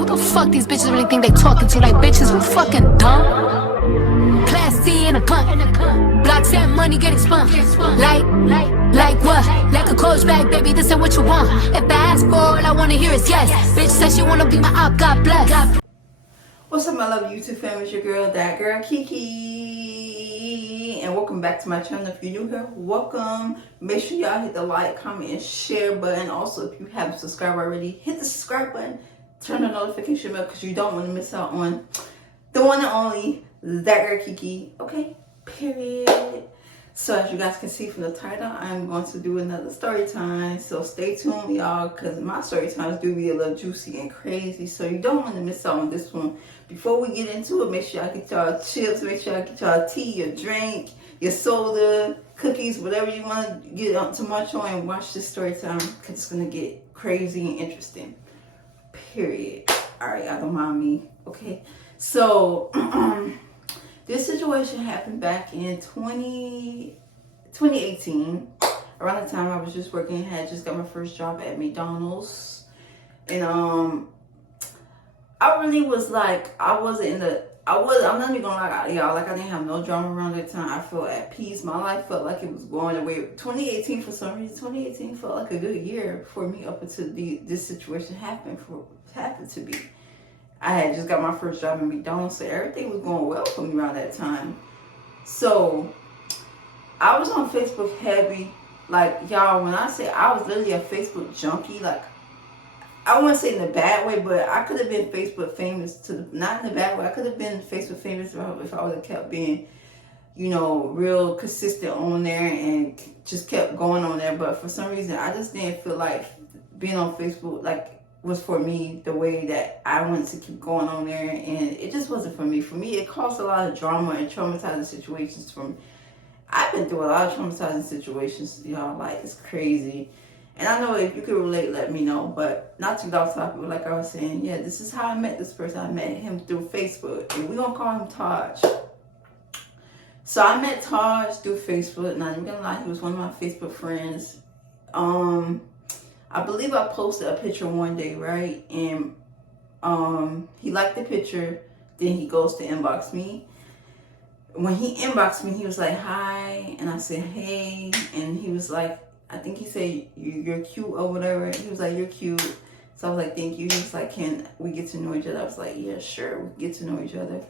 who the fuck these bitches really think they talking to? Like, bitches, we fucking dumb. Class C in a cunt. Blocks and money getting spun. Like what? Like a coach bag, baby, this ain't what you want. If I ask for all I wanna hear is yes. Bitch says she wanna be my op, God bless. What's up, my love YouTube family? It's your girl, that girl Kiki, and welcome back to my channel. If you're new here, welcome. Make sure y'all hit the like, comment, and share button. Also, if you haven't subscribed already, hit the subscribe button, turn the notification bell, because you don't want to miss out on the one and only that girl Kiki. Okay, period. So as you guys can see from the title, I'm going to do another story time. So stay tuned, y'all, because my story times do be a little juicy and crazy. So you don't want to miss out on this one. Before we get into it, make sure y'all get y'all chips, make sure y'all get y'all tea, your drink, your soda, cookies, whatever you want to get up to munch on, and watch this story time, because it's going to get crazy and interesting. Period. All right, y'all don't mind me. Okay. So this situation happened back in 2018. Around the time I was just working, had just got my first job at McDonald's. And I really was like, I'm not even gonna lie, y'all, like I didn't have no drama around that time. I felt at peace. My life felt like it was going away. 2018, for some reason, 2018 felt like a good year for me up until this situation happened to be. I had just got my first job at McDonald's, so everything was going well for me around that time. So I was on Facebook heavy. Like, y'all, when I say I was literally a Facebook junkie, like, I wouldn't say in a bad way, but I could have been Facebook famous not in a bad way. I could have been Facebook famous if I would have kept being, real consistent on there and just kept going on there. But for some reason, I just didn't feel like being on Facebook, like, was for me the way that I wanted to keep going on there, and it just wasn't for me. For me, it caused a lot of drama and traumatizing situations. I've been through a lot of traumatizing situations, y'all, like, it's crazy. And I know if you could relate, let me know. But not to get off topic, but like I was saying, yeah, this is how I met this person. I met him through Facebook, and we're gonna call him Taj. So I met Taj through Facebook, and I'm not gonna lie, he was one of my Facebook friends. I believe I posted a picture one day, right? And he liked the picture. Then he goes to inbox me. When he inboxed me, he was like, hi. And I said, hey. And he was like, I think he said, you're cute or whatever. He was like, you're cute. So I was like, thank you. He was like, can we get to know each other? I was like, yeah, sure. We get to know each other.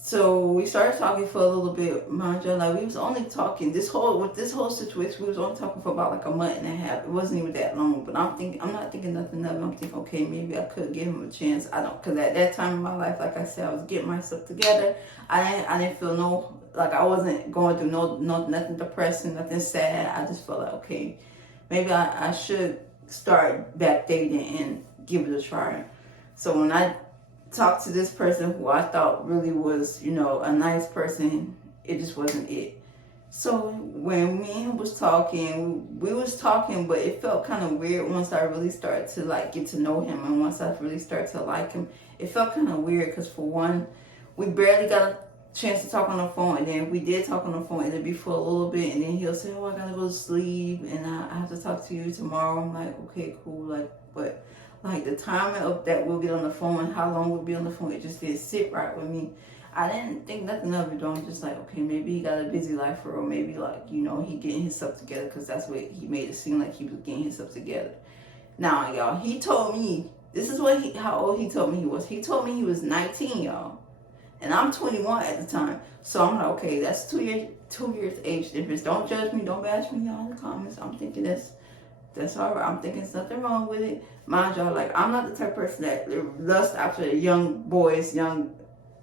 So we started talking for a little bit, mind you. Like, we was only talking with this whole situation. We was only talking for about like a month and a half. It wasn't even that long. But I'm not thinking nothing of it. I'm thinking, okay, maybe I could give him a chance. Because at that time in my life, like I said, I was getting myself together. I didn't feel I wasn't going through nothing depressing, nothing sad. I just felt like, okay, maybe I should start back dating and give it a try. So when I talked to this person who I thought really was, a nice person, it just wasn't it. So when me and him was talking, we was talking, but it felt kind of weird once I really started to like get to know him, and once I really started to like him, it felt kind of weird because, for one, we barely got a chance to talk on the phone, and then we did talk on the phone, and it'd be for a little bit, and then he'll say, oh, I gotta go to sleep, and I have to talk to you tomorrow. I'm like, okay, cool, but like the timing of that we'll get on the phone and how long we'll be on the phone, it just didn't sit right with me. I didn't think nothing of it, though. I'm just like, okay, maybe he got a busy life, or maybe he getting himself together, because that's what he made it seem like, he was getting himself together. Now, y'all, he told me, this is how old he told me he was. He told me he was 19, y'all. And I'm 21 at the time. So I'm like, okay, that's 2 years age difference. Don't judge me, don't bash me, y'all, in the comments. I'm thinking that's all right. I'm thinking there's nothing wrong with it. Mind y'all, like, I'm not the type of person that lusts after young boys, young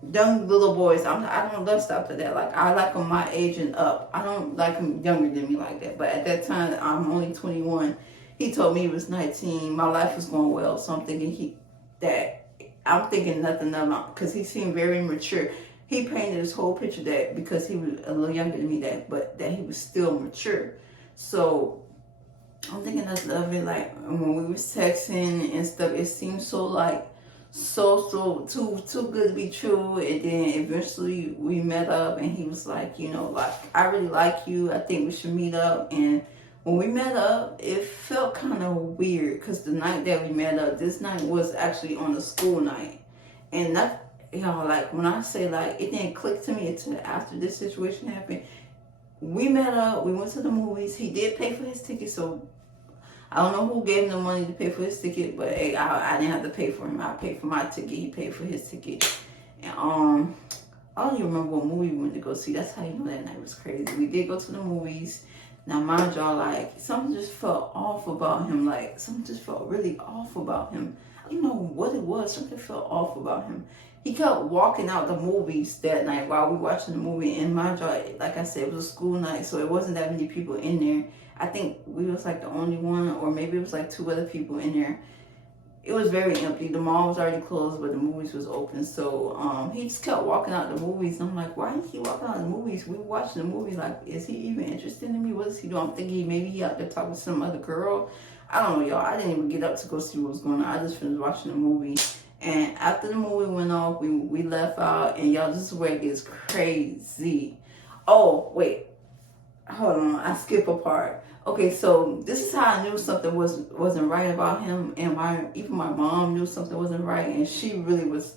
little boys. I don't lust after that. Like, I like them my age and up. I don't like them younger than me like that. But at that time, I'm only 21. He told me he was 19. My life was going well. So I'm thinking I'm thinking nothing of him, because he seemed very mature. He painted his whole picture that because he was a little younger than me, that he was still mature. So I'm thinking nothing of it. Like, when we was texting and stuff, it seemed so too good to be true. And then eventually we met up, and he was like, like, I really like you. I think we should meet up. And when we met up, it felt kind of weird because the night that we met up, this night was actually on a school night. And that, like when I say like it didn't click to me until after this situation happened. We met up, we went to the movies. He did pay for his ticket, so I don't know who gave him the money to pay for his ticket, but hey, I didn't have to pay for him. I paid for my ticket. He paid for his ticket. And I don't even remember what movie we went to go see. That's how you know that night was crazy. We did go to the movies. Now, mind y'all, like, something just felt off about him. Like, something just felt really off about him. I don't know what it was. Something felt off about him. He kept walking out the movies that night while we were watching the movie. And mind y'all, like I said, it was a school night, so it wasn't that many people in there. I think we was like the only one, or maybe it was like 2 other people in there. It was very empty. The mall was already closed, but the movies was open. So he just kept walking out the movies. I'm like, why did he walk out the movies? We were watching the movie. Like, is he even interested in me? What is he doing? I'm thinking maybe he out there talking to some other girl. I don't know, y'all. I didn't even get up to go see what was going on. I just finished watching the movie. And after the movie went off, we left out. And y'all, this is where it gets crazy. Oh, wait. Hold on. I skip a part. Okay, so this is how I knew something wasn't right about him, and even my mom knew something wasn't right, and she really was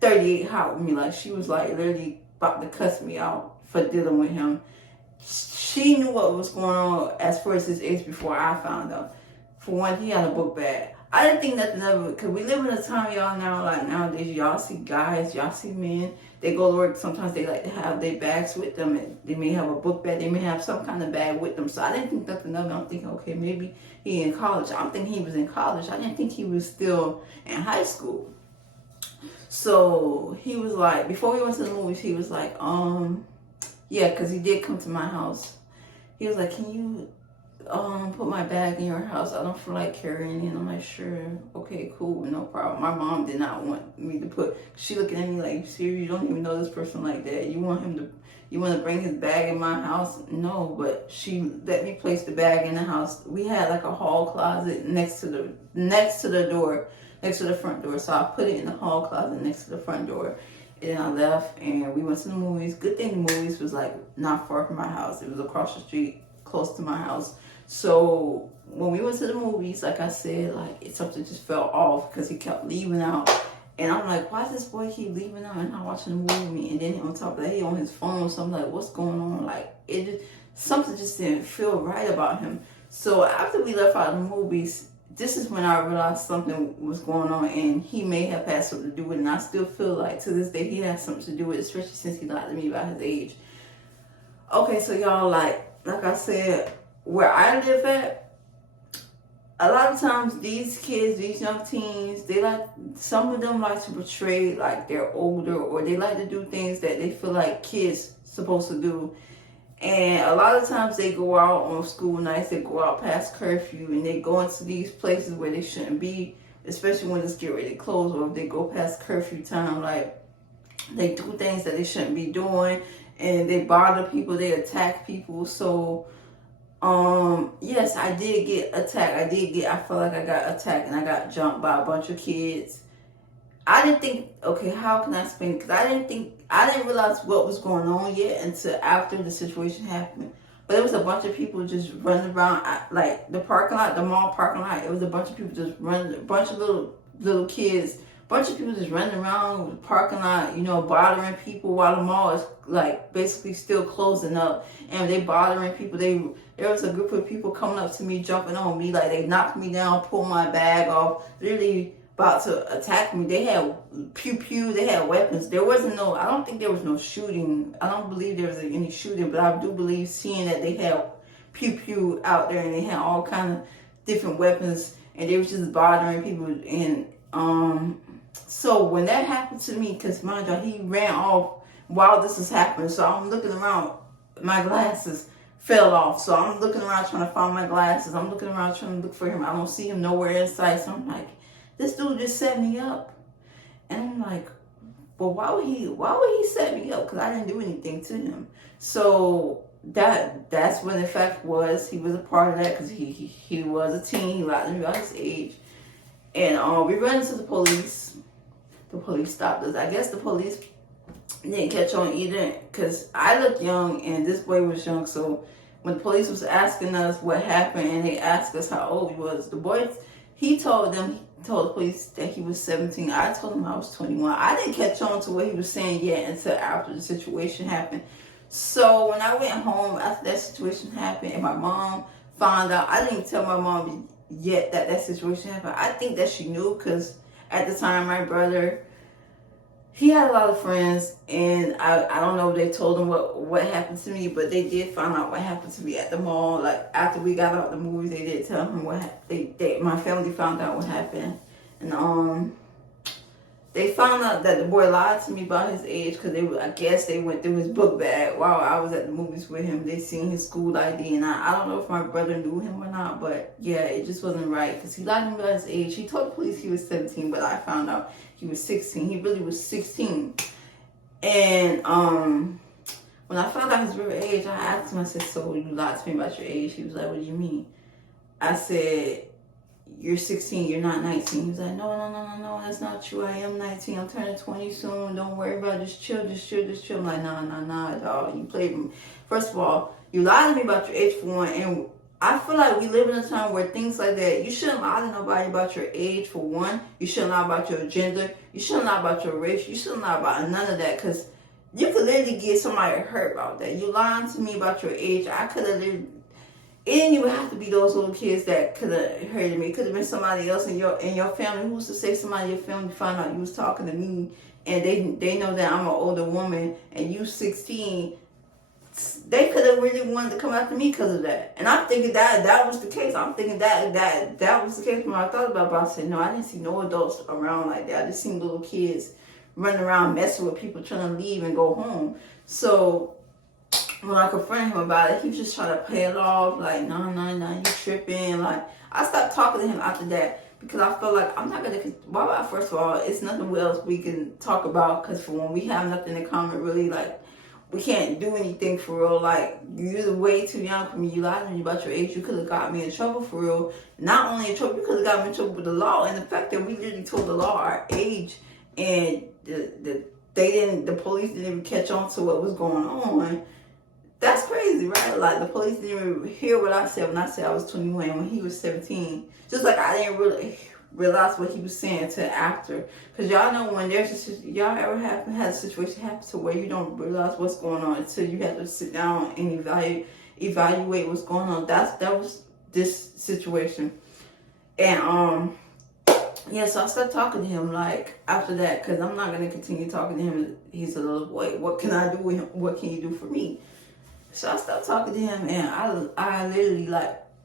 38 hot with me. Like, she was like literally about to cuss me out for dealing with him. She knew what was going on as far as his age before I found out. For one, he had a book bag. I didn't think nothing of it, because we live in a time, y'all, now, like nowadays, y'all see guys, y'all see men, they go to work, sometimes they like to have their bags with them, and they may have a book bag, they may have some kind of bag with them, so I didn't think nothing of it. I'm thinking, okay, maybe he in college. I'm thinking he was in college. I didn't think he was still in high school. So he was like, before we went to the movies, he was like, yeah, because he did come to my house. He was like, can you put my bag in your house? I don't feel like carrying it. I'm like, sure, okay, cool, no problem. My mom did not want me to put, she looking at me like, serious, you don't even know this person like that. You want to bring his bag in my house? No, but she let me place the bag in the house. We had like a hall closet next to the door, next to the front door. So I put it in the hall closet next to the front door. And I left and we went to the movies. Good thing the movies was like not far from my house. It was across the street, close to my house. So when we went to the movies, like I said, like something just fell off because he kept leaving out. And I'm like, why does this boy keep leaving out and not watching the movie with me? And then on top of that, he on his phone. So I'm like, what's going on? Like, something just didn't feel right about him. So after we left out of the movies, this is when I realized something was going on, and he may have had something to do with it. And I still feel like to this day he has something to do with it, especially since he lied to me about his age. Okay, so y'all, like I said, where I live at, a lot of times these kids, these young teens, some of them like to portray like they're older, or they like to do things that they feel like kids supposed to do. And a lot of times they go out on school nights, they go out past curfew, and they go into these places where they shouldn't be, especially when it's get ready to close, or if they go past curfew time, like they do things that they shouldn't be doing, and they bother people, they attack people. So yes, I did get attacked. I felt like I got attacked and I got jumped by a bunch of kids. I didn't think, okay, how can I explain? Because I didn't realize what was going on yet until after the situation happened. But there was a bunch of people just running around, like the parking lot, the mall parking lot. It was a bunch of people just running, a bunch of little kids, bunch of people just running around the parking lot, bothering people while the mall is like basically still closing up, and they bothering people. There was a group of people coming up to me, jumping on me, like they knocked me down, pulled my bag off, literally about to attack me. They had pew, they had weapons. I don't think there was no shooting. I don't believe there was any shooting, but I do believe seeing that they had pew out there and they had all kind of different weapons, and they was just bothering people. And so when that happened to me, because mind you, he ran off while this was happening, so I'm looking around, my glasses fell off, so I'm looking around trying to find my glasses. I'm looking around trying to look for him. I don't see him nowhere in sight. So I'm like, this dude just set me up. And I'm like, well, why would he set me up? Because I didn't do anything to him. So that's when the fact was he was a part of that, because he was a teen. He lied to me about his age. And we ran into the police. The police stopped us. I guess the police didn't catch on either, because I looked young and this boy was young. So when the police was asking us what happened and they asked us how old he was, the boy, he told the police that he was 17. I told him I was 21. I didn't catch on to what he was saying yet until after the situation happened. So when I went home after that situation happened and my mom found out, I didn't even tell my mom yet that situation happened. I think that she knew because at the time my brother, he had a lot of friends, and I don't know if they told him what happened to me, but they did find out what happened to me at the mall. Like after we got out the movies, they did tell him my family found out what happened, and they found out that the boy lied to me about his age because I guess they went through his book bag while I was at the movies with him. They seen his school ID, and I don't know if my brother knew him or not, but yeah, it just wasn't right because he lied to me about his age. He told the police he was 17, but I found out he was 16. He really was 16. And when I found out his real age, I asked him, I said, so you lied to me about your age? He was like, what do you mean? I said, you're 16, you're not 19. He was like, no, that's not true. I am 19. I'm turning 20 soon. Don't worry about it. Just chill. I'm like, nah, dog. You played me. First of all, you lied to me about your age for one, and I feel like we live in a time where things like that, you shouldn't lie to nobody about your age for one. You shouldn't lie about your gender. You shouldn't lie about your race. You shouldn't lie about none of that because you could literally get somebody hurt about that. You lying to me about your age. I could have literally, it didn't even have to be those little kids that could have hurted me. It could have been somebody else in your family. Who's to say somebody in your family found out you was talking to me and they know that I'm an older woman and you 16. They could have really wanted to come after me because of that. And I'm thinking that was the case. I'm thinking that was the case when I thought about it. But I said, no, I didn't see no adults around like that. I just seen little kids running around messing with people trying to leave and go home. So when I confronted him about it, he was just trying to play it off like, nah, you tripping. Like, I stopped talking to him after that because I felt like I'm not going to, first of all, it's nothing else we can talk about because for when we have nothing in common, really, like, we can't do anything for real. Like, you're way too young for me. You lied to me about your age. You could have got me in trouble for real. Not only in trouble, you could have got me in trouble with the law. And the fact that we literally told the law our age and the police didn't even catch on to what was going on. That's crazy, right? Like, the police didn't even hear what I said when I said I was 21 when he was 17. Just like I didn't really realize what he was saying to after. Because y'all know when y'all ever had a situation happen to where you don't realize what's going on until you have to sit down and evaluate what's going on. That was this situation. And yeah, so I started talking to him like after that because I'm not going to continue talking to him. He's a little boy. What can I do with him? What can you do for me? So I started talking to him and I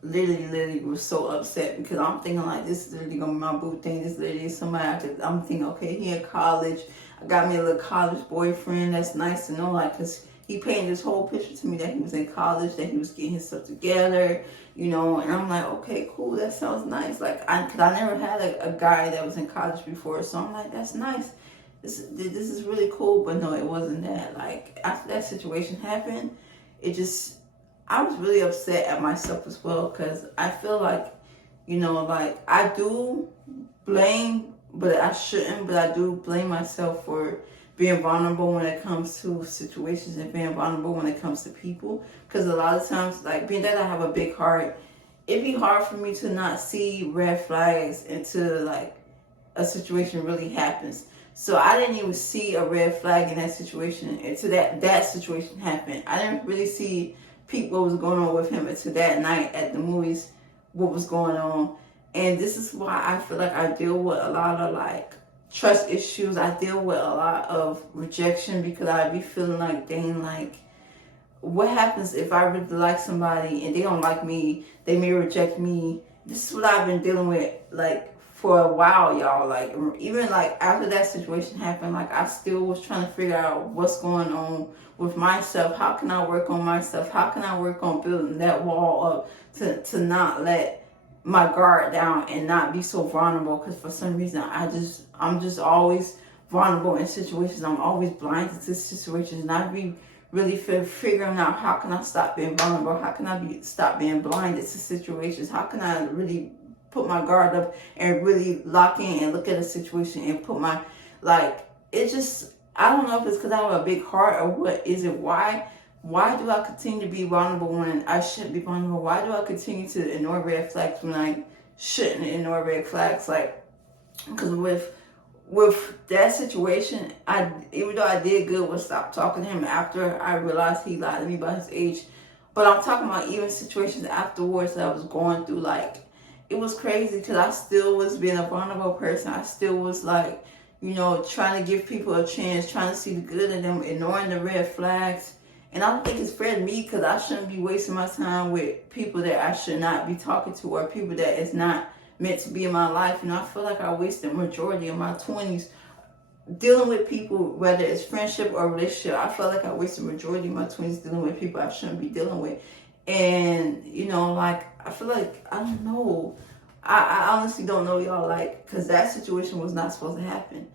literally was so upset because I'm thinking like this is literally gonna be my boo thing. This literally is somebody I'm thinking, okay, he in college. I got me a little college boyfriend. That's nice to know, like, because he painted this whole picture to me that he was in college, that he was getting his stuff together, you know, and I'm like, okay, cool, that sounds nice. Like, because I never had a guy that was in college before, so I'm like, that's nice. This is really cool, but no, it wasn't that. Like, after that situation happened, I was really upset at myself as well because I feel like, you know, like I do blame, but I shouldn't, but I do blame myself for being vulnerable when it comes to situations and being vulnerable when it comes to people. Because a lot of times, like being that I have a big heart, it'd be hard for me to not see red flags until like a situation really happens. So I didn't even see a red flag in that situation until that situation happened. I didn't really see what was going on with him until that night at the movies, what was going on. And this is why I feel like I deal with a lot of like trust issues. I deal with a lot of rejection because I be feeling like, dang, like what happens if I really like somebody and they don't like me, they may reject me. This is what I've been dealing with like for a while, y'all. Like even like after that situation happened, like I still was trying to figure out what's going on with myself. How can I work on myself? How can I work on building that wall up to not let my guard down and not be so vulnerable? Because for some reason I'm just always vulnerable in situations. I'm always blinded to situations, and I be really figuring out how can I stop being vulnerable? How can I stop being blinded to situations? How can I really put my guard up and really lock in and look at a situation and put my, like, it just, I don't know if it's because I have a big heart or what is it, why, Why do I continue to be vulnerable when I shouldn't be vulnerable? Why do I continue to ignore red flags when I shouldn't ignore red flags? Like, because with that situation, even though I did good with stop talking to him after I realized he lied to me about his age, but I'm talking about even situations afterwards that I was going through. Like, it was crazy because I still was being a vulnerable person. I still was like, trying to give people a chance, trying to see the good in them, ignoring the red flags. And I don't think it's fair to me because I shouldn't be wasting my time with people that I should not be talking to, or people that is not meant to be in my life. I feel like I wasted majority of my 20s dealing with people, whether it's friendship or relationship. I feel like I wasted majority of my 20s dealing with people I shouldn't be dealing with. And, I feel like, I don't know. I honestly don't know, y'all, because that situation was not supposed to happen.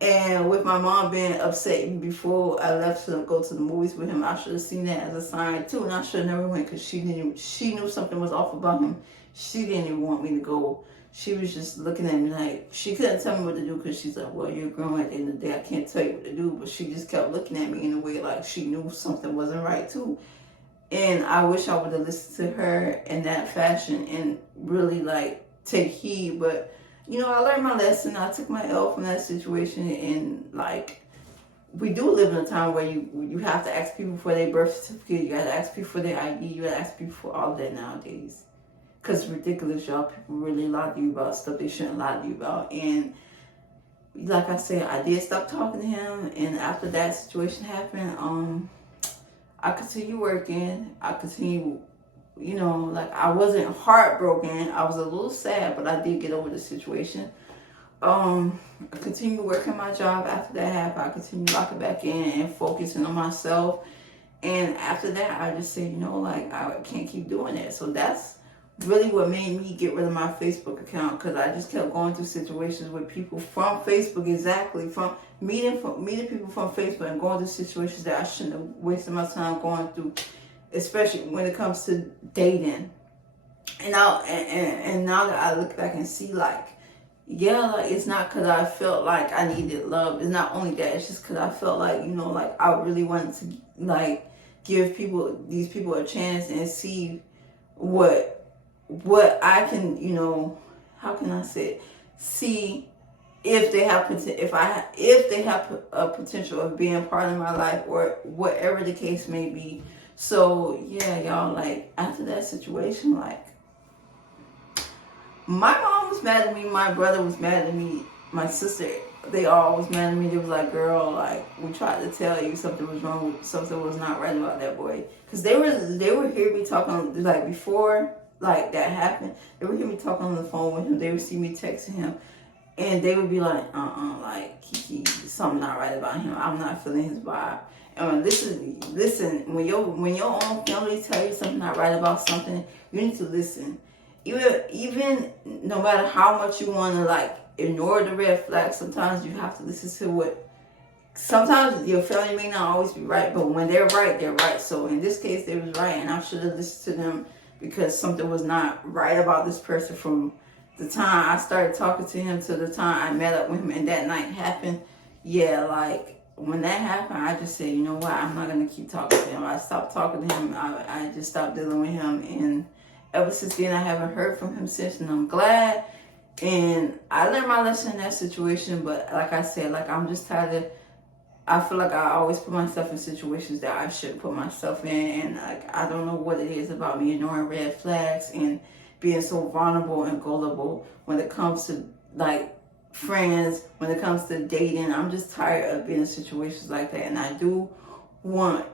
And with my mom being upset before I left to go to the movies with him, I should have seen that as a sign too. And I should have never went because she knew something was off about him. She didn't even want me to go. She was just looking at me like, she couldn't tell me what to do because she's like, well, you're grown at the end of the day. I can't tell you what to do. But she just kept looking at me in a way like she knew something wasn't right too. And I wish I would have listened to her in that fashion and really take heed. But I learned my lesson. I took my L from that situation, and we do live in a time where you have to ask people for their birth certificate. You got to ask people for their ID. You got to ask people for all of that nowadays. Because it's ridiculous, y'all. People really lie to you about stuff they shouldn't lie to you about. And like I said, I did stop talking to him. And after that situation happened, I continued working. I continued, I wasn't heartbroken. I was a little sad, but I did get over the situation. I continued working my job after that happened. I continued locking back in and focusing on myself. And after that, I just said, I can't keep doing that. So that's really what made me get rid of my Facebook account, because I just kept going through situations with people from Facebook, exactly, from meeting people from Facebook and going through situations that I shouldn't have wasted my time going through, especially when it comes to dating. And now that I look back and see, it's not because I felt like I needed love. It's not only that. It's just because I felt like, I really wanted to, give these people a chance and see what I can, how can I say it? See if they have a potential of being part of my life, or whatever the case may be. So yeah, y'all, after that situation, my mom was mad at me, my brother was mad at me, my sister, they all was mad at me. They was like, girl, we tried to tell you something was wrong, something was not right about that boy. Because they were hearing me talking, before that happened, they would hear me talking on the phone with him. They would see me texting him, and they would be like, Kiki, something not right about him. I'm not feeling his vibe. And listen, when your own family tell you something not right about something, you need to listen. Even no matter how much you want to ignore the red flags, sometimes you have to listen to what. Sometimes your family may not always be right, but when they're right, they're right. So in this case, they was right, and I should have listened to them, because something was not right about this person from the time I started talking to him to the time I met up with him and that night happened. Yeah, when that happened, I just said, you know what, I'm not going to keep talking to him. I stopped talking to him. I just stopped dealing with him. And ever since then, I haven't heard from him since, and I'm glad. And I learned my lesson in that situation, but like I said, I'm just tired of, I feel like I always put myself in situations that I shouldn't put myself in. And I don't know what it is about me ignoring red flags and being so vulnerable and gullible when it comes to friends, when it comes to dating. I'm just tired of being in situations like that. And I do want,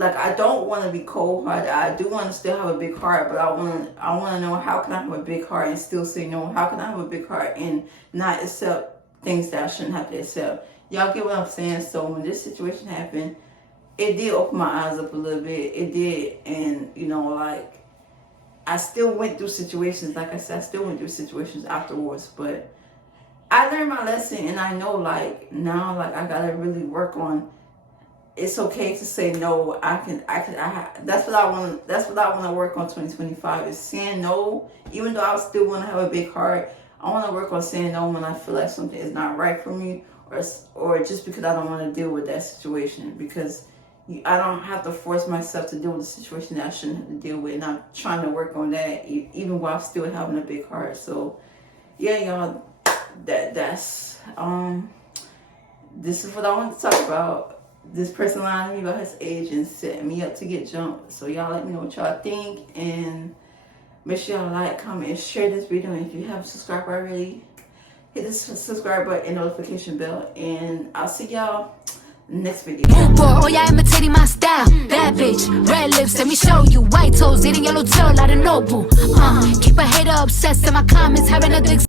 I don't want to be cold-hearted. I do want to still have a big heart, but I want to know, how can I have a big heart and still say no? How can I have a big heart and not accept things that I shouldn't have to accept? Y'all get what I'm saying? So when this situation happened, it did open my eyes up a little bit. It did. And, I still went through situations. Like I said, I still went through situations afterwards. But I learned my lesson, and I know, now, I got to really work on, it's okay to say no. That's what I want to work on 2025, is saying no. Even though I still want to have a big heart, I want to work on saying no when I feel like something is not right for me, or just because I don't want to deal with that situation. Because I don't have to force myself to deal with a situation that I shouldn't have to deal with, and I'm trying to work on that even while still having a big heart. So yeah, y'all, that's this is what I want to talk about. This person lying to me about his age and setting me up to get jumped. So y'all let me know what y'all think, and make sure y'all like, comment, and share this video. And if you haven't subscribed already, hit the subscribe button and notification bell, and I'll see y'all next video. Oh, yeah, imitating my style. Bad bitch, red lips, let me show you. White toes, eating yellow tail, out of noble. Keep a hater obsessed in my comments, having a dick.